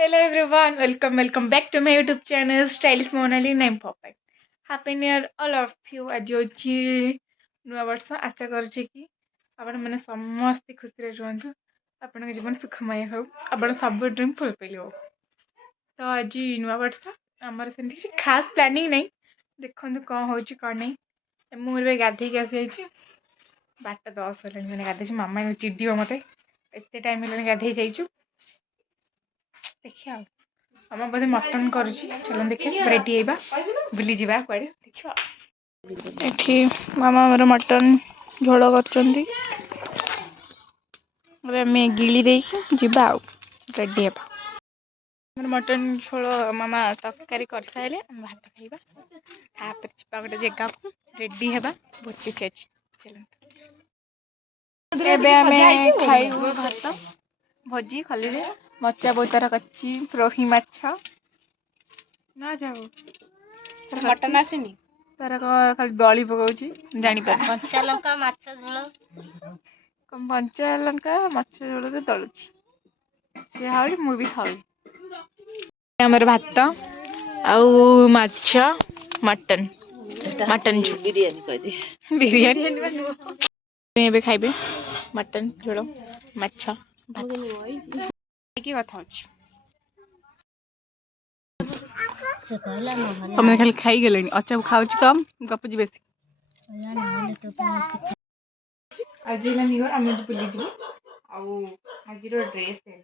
Hello everyone, welcome back to my YouTube channel Stylish Monali 945. Happy New Year all of you. आज होची नुआ वर्ष आशा करछि कि आपण माने समस्त खुशी रे रहंतु आपण के जीवन सुखमय हो आपण सब ड्रीम फुलफिल हो तो आज नुआ वर्ष हमर सेंति किछि खास प्लानिंग नै देखंतु कोन होची कोन नै मु रे गाधी के आसी छी बाट 10 होले माने गाधी मामा चिडियो मते एते टाइम होले गाधी जाइछु देखिया मामा बोधे मटन करुची चलो देखिए रेडी हेबा बुली जीवा कुआडे देखियो एठी मामा हमर मटन झोल करचंदी अरे मैं गिली दे जीवा रेडी हेबा हमर मटन झोल मामा तरकारी कर साइले हम भात खाइबा तापर चिपा गोटे जगह को रेडी हेबा बहुत किछ अछि चलो एबे हमें खाइबो भात भजी खाली रे मच्चा बोतार कच्ची रोही माछ ना जाओ मटन आसीनी तार खाली दली पकाउची जानि पार कंचा लंका माछ झोल कम कंचा लंका माछ झोल दे दलुची से हाउली मु भी खाउली हमर भात आउ माछ मटन मटन बिरयानी कह दे बिरयानी एबे खाइबे मटन झोल माछ भात की बात होची से कहला न हला हमने खाली खाई गेलेनी अच्छा खाउची कम गपुजी बेसी कहला न हले तो आज ला निगर हम जो बुली जु आउ आज रो ड्रेस है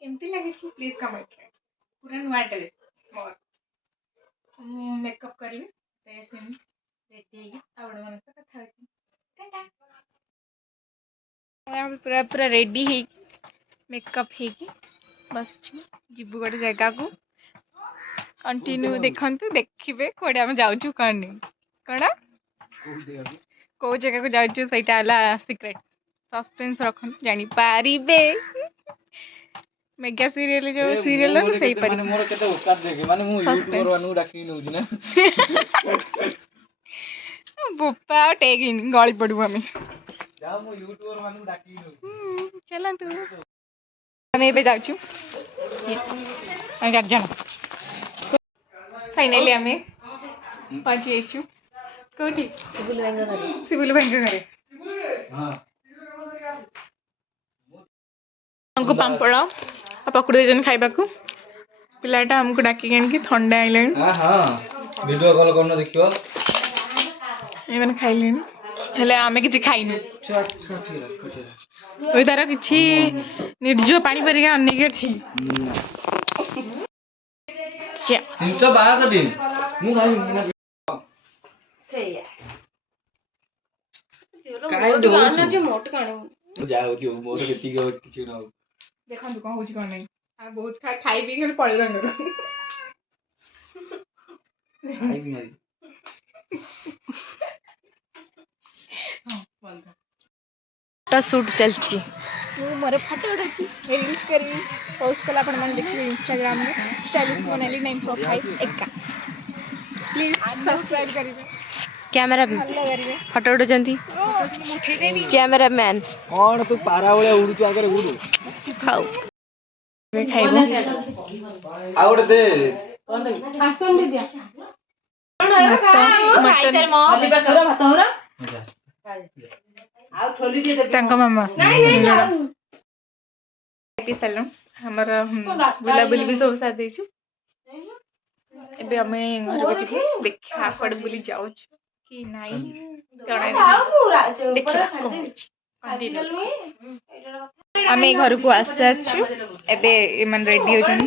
केमती लागे छी प्लीज कमेंट करे पूरा नुआ ड्रेस मोर मेकअप करबी ड्रेस में रेडी आवड़ मन से कथा होची टाटा हम पूरा पूरा रेडी है मेकअप है कि बस जीबु गोटे जगह को कंटिन्यू देखंतु देखिबे कोडे हम जाउछु कनी कोना को जगह को जाउछु सेटा हला सीक्रेट सस्पेंस रखन जानी पारिबे मेगा सीरियल जो सीरियल न सही पारी मोर केते औकात देखे माने मु यूट्यूबर वानु डाकी नउजी ना बुप्पा टेगिन गली पडू हमें जा मु यूट्यूबर वानु डाकी नउजी चलन तू हमें बे जाउछु हम जन फाइनली हमें पहुंच गइछु कोठी सिविल बैंक घरे हां हमको पांपड़ आ पकड़ जन खाइबा को पिलाटा हमको डाकी गन की ठंडा आइलैन हां हां वीडियो कॉल करनो देखियो एवन खाइलेन हेले आमे किछि खाइनु अच्छा अच्छा ठीक है ओइ तार किछि निर्जो पानी परिका अन्ने के छी 362 दिन मु भाई सेया काहे दो जो मोट काणो जाओ जो मोर केती के किछु न देखन तू कोन होची कोन नै आ बहुत खाई पी के पळे रंगर खाई भी मारी हां बोल फोटो शूट चलची मु मोरे फोटो उठाची रील्स करी पोस्ट कला अपन मन देखि इंस्टाग्राम में स्टाइलिश मोनाली 945 एका प्लीज सब्सक्राइब करिवे कैमरा भी फोटो उठजंती कैमरा मैन कौन तू पारा वाले उड़ तू आगे उड़ खाओ वे खाइबो आउट दे आसन दे दिया मटन भात होरा आ थोली दे तांका मामा नहीं एटी सलम हमरा बुला बुली भी सब साथ देछु एबे हमें घर को जिबे देखा कोड बुली जाउ कि नाही आमे घर को आसाछु एबे मन रेडी हो जन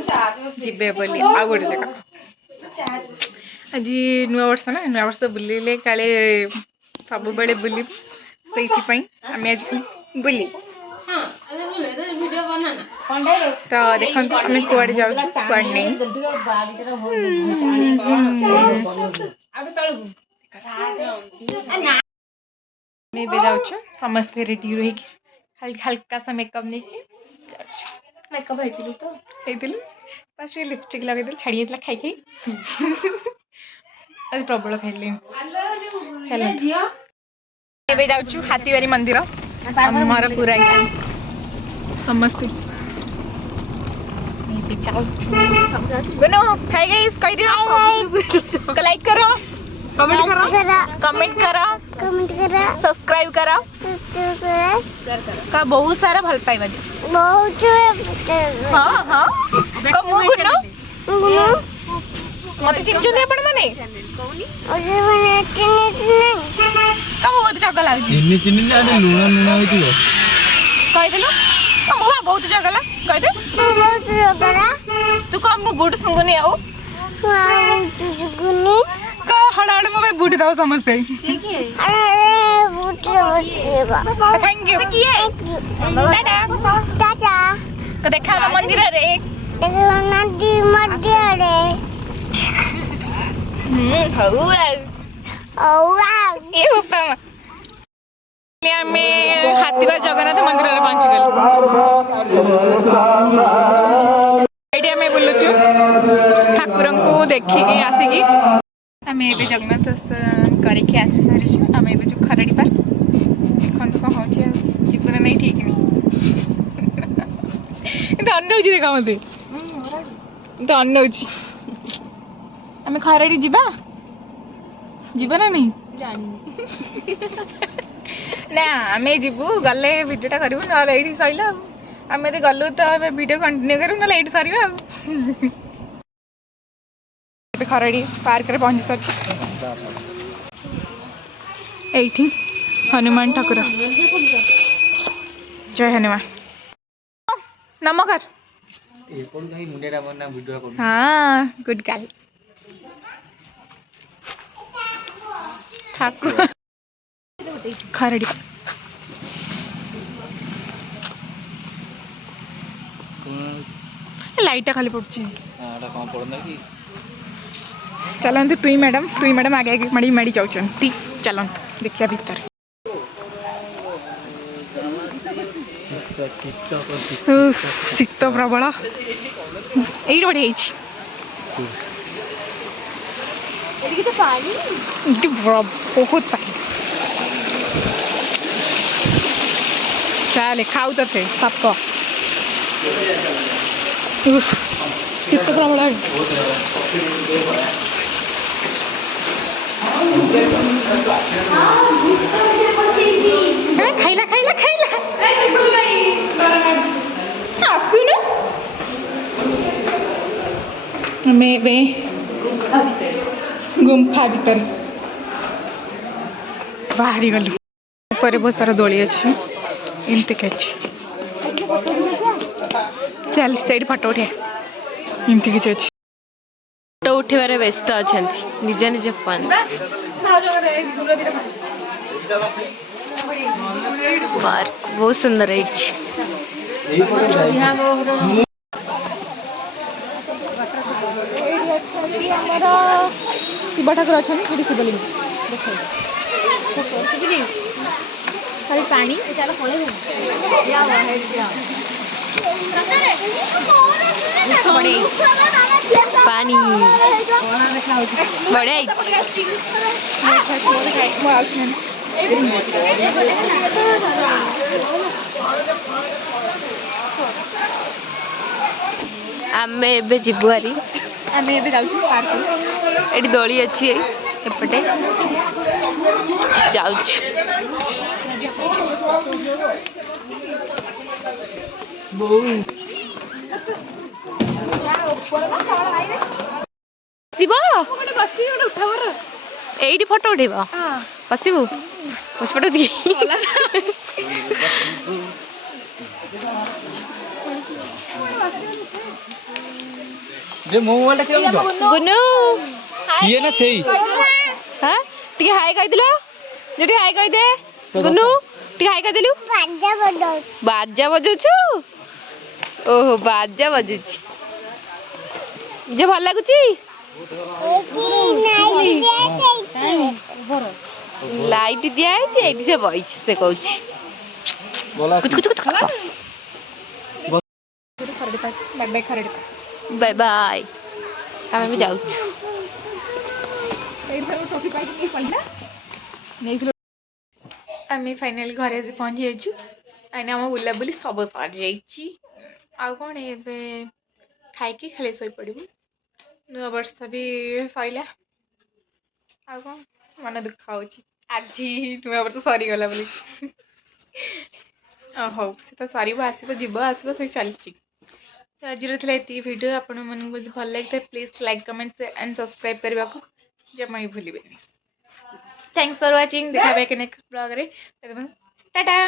जिबे बोली आ गोटे जगह आज नुआ वर्ष ना नुआ वर्ष बुलिले काले सब बेले बुली सेठी पई आमे आज बुली हां अरे बोले तो वीडियो बनाना तो देखन आमे कोड जाउ कोड नहीं अब तळगु मैं बे जाउछु समस्त रेडी रही हल्का सा मेकअप नहीं कि मेकअप हेतिलु तो हेतिलु पास लिपस्टिक लगे दिल छाड़ी हेतला खाई खाई आज प्रबल खाइले चल ଏବେ ଯାଉଛୁ ହାତୀବାରି ମନ୍ଦିର ଆମର ପୁରା ଗ୍ୟାଙ୍ଗ ସମସ୍ତେ गुनो हाय गाइस कह दियो लाइक करो कमेंट करो सब्सक्राइब करो का बहुत सारा भल पाइबा बहुत हां हां का मु गुनो मते चिन्ह आपण माने ओजे माने चिन्ह का बहुत जगह लागजी चिन्नी ना लूना लूना होइतियो कह देलो मुआ बहुत जगह ला कह दे बहुत जगह तू कम मु बूट सुंगुनी आउ सुंगुनी का हड़ाड़ में बूट दाओ समझते अरे बूट बसेबा थैंक यू टाटा टाटा को देखा मंदिर रे देखा नदी मंदिर रे ये ऊपर में हाथीबार जगन्नाथ मंदिर रे पहुंच गेल एडिया में बुलुचु ठाकुर को देखिकी आसिकी आम ए जगन्नाथ दर्शन करके आसी सारी आम ए जो खरड़ी पार देखो कौन हो जीवन नहीं ठीक नहीं अन्न देखा मत अन्न आम खरड़ी जीवा जीवा ना नहीं ना आम जीवु गले भिडियोटा करूँ ना ये सैला आम यदि गलु तो वीडियो कंटिन्यू करूँ ना ये सर खरड़ी पार्क रे पहुंची सर ये हनुमान ठाकुर जय हनुमान नमस्कार हाँ गुड गर्ल ठाकुर खरड़ी लाइट खाली पड़ी चलते तुई मैडम आगे आगे मड़ी मड़ी जाऊँगी चलते देखिया भीतर शीत प्रबल यही बढ़िया बहुत पानी चले खाऊ तो थे साप शीत प्रबल खाइला खाइला खाइला आसुन मैं गुम्फा भीतर बाहरी गलु ऊपर बहुत सारा दोली अच्छी एमती के चल सैड फटो उठे एमती किसी अच्छी फोटो उठेबार व्यस्त अच्छा निज निज फोन बहुत सुंदर है शिव ठाकुर अच्छा शिवलिंग खाली पानी पानी बढ़िया आम एबे जीवुआरी आम ए पार्क ये दोली अच्छी एपटे जाऊँ एटी फोटो उठेब बसबू बस पट गुनु ये ना सही हां टिके हाय कह दिलो जेटी हाय कह दे गुनु टिके हाय कह दिलु बाजा बजाउछु ओहो बाजा बजाउछि जे भल लागुछि लाइट दिया है से बई से कहूँ कुछ कुछ कुछ बाय बाय आम जाऊ आम फाइनाली घरे आसी पहुँची जाइछु आने आम बुलाबुली सब सरी जाइए कौन ए खाई खाली शोई पड़ू नुआ वर्ष भी सैला आ कौन मन दुख होची आज नुआ वर्ष सरीगला बोली हौ से तो सर आसब जीव आसब से चलती तो आज ये वीडियो आपण मन भल लगे please like comment and subscribe करने को जमा भी भूलिए थैंक्स फॉर वाचिंग देखा नेक्स्ट ब्लॉग रे टाटा।